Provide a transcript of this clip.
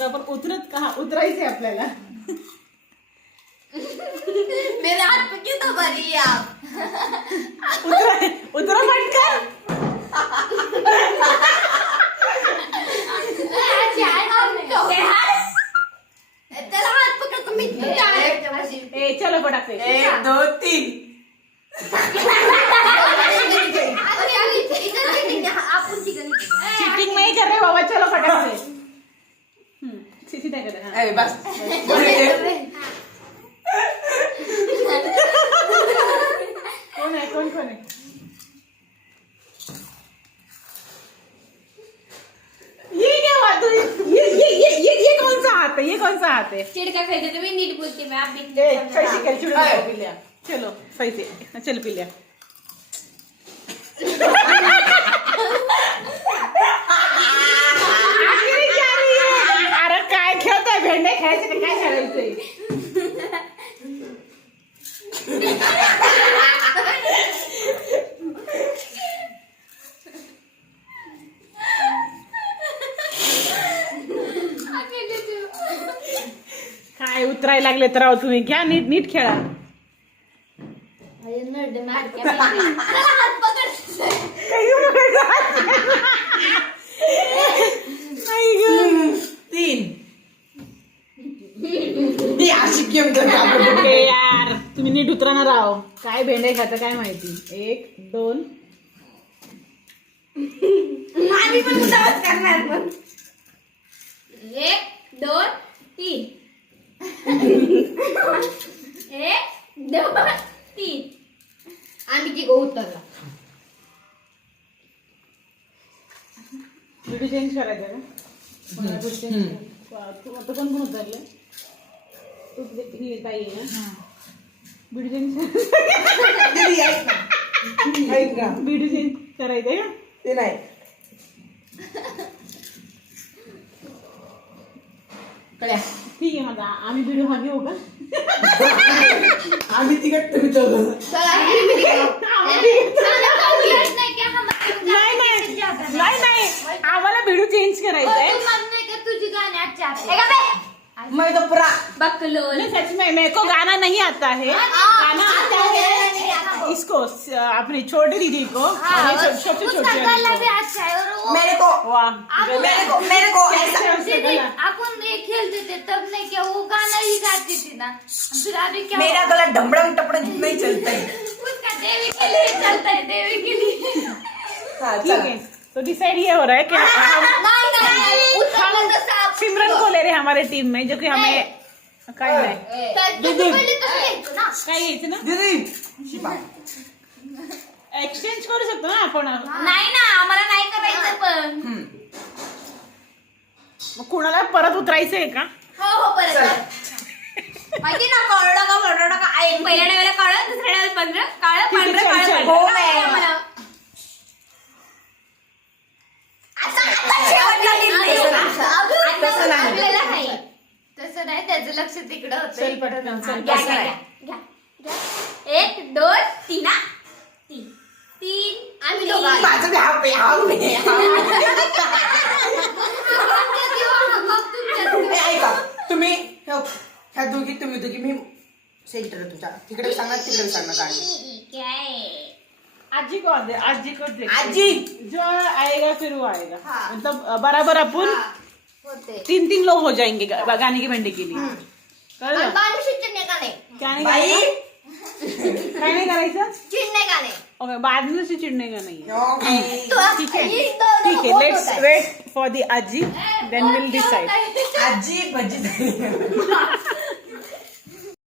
तर आपण उतरत का उतरायचंय आपल्याला. मेरे हाथ पे क्यों दबा रही है आप? उतरा पटकन. त्याला हात पकडतो मी. ए चलो फटाक से. 1 2 3. चीटिंग नहीं कर रहे बाबा, चलो फटाक से. सीधा कर. अरे बस. कौन है कौन कौन है? ये क्या बात हुई? ये कौन सा हाथ है? ये कौन सा हाथ है? चिड़का खेलते थे मैं नीट बोलती मैं आप भी सही से खेल. चुड़ो पी लिया. चलो सही से चल पी लिया. अरे काय खेळतोय? भेंडे खेळायचे का काय खेळायचंय? काय उतरायला लागले तर राव तुम्ही. घ्या नीट नीट खेळा. हात पकड. आई गं. 3. ही अशी गेम करतो. अरे यार तुम्ही नीट उतरणार आहो. काय भेंडे खाता काय माहिती. 1 2. आम्ही पण उठावच करणार पण. 1 2 3. 1 2 3. आम्ही ती उतरला. व्हिडिओ चेंज करायचा का? आता कोण कोण उतरले? तू ही ताई आहे ना. व्हिडिओ चेंज दीदी ऐक ना. ऐक ना. व्हिडिओ चेंज करायचंय का? ते नाही. कळ्या. ठीक आहे माझा. आम्ही व्हिडिओ हा घेऊ का? आम्ही तिकट तुम्ही चौघं. नाही आम्हाला व्हिडिओ चेंज करायचंय. तुझी गाणी मैं तो पूरा बकलोल. नहीं, सच में मेरे को गाना नहीं आता है. गाना आता है इसको अपनी छोटी दीदी को. सबसे छोटी अच्छा है. और मेरे को वाह मेरे को ऐसा. अपन ये खेलते थे तब नहीं क्या वो गाना ही गाती थी ना. फिर अभी क्या मेरा गला ढमड़म टपड़म जितना ही चलता है. उसका देवी के लिए चलता है. देवी के लिए. हाँ, ठीक है. तो डिसाइड ये हो रहा है कि हम सिमरन को ले रहे हैं हमारे टीम में, जो कि हमें काय नाही काय घ्यायचं ना. दीदी शिपा. एक्सचेंज करू शकतो ना आपण. नाही ना आम्हाला नाही करायचं पण. मग कुणाला परत उतरायचंय का? हो परत माहिती ना. काळं का बडा का पहिल्या डाव्याला काळं दुसऱ्या डाव्याला पांढरं काळं पांढरं काळं हो, पांढरं. मॅम. तसं नाही त्याचं लक्ष तिकडं चल पटकन चल. घ्या घ्या घ्या घ्या. 1 2 3 3. आम्ही दोघं माझं भाव पे हाव नाही. ऐका तुम्ही ह्या दोघी मी सेंटर तुझ्या तिकडे सांगणार तिकडे सांगणार गाणी. काय आजी को दे. आजी को दे. आजी जो आएगा फिर वो आएगा. हाँ. मतलब बराबर अपन होते 3 लोग हो जाएंगे गाने की बंडी के लिए. कळलं? गाणी चिडणे गाणे क्या नहीं बाई करायचं? काय नाही करायचं. चिडणे गाणे. ओके बाद में से चिढ़ने का नहीं है. ओके. ठीक है ठीक है. लेट्स वेट फॉर द आजी देन विल डिसाइड. आजी भजी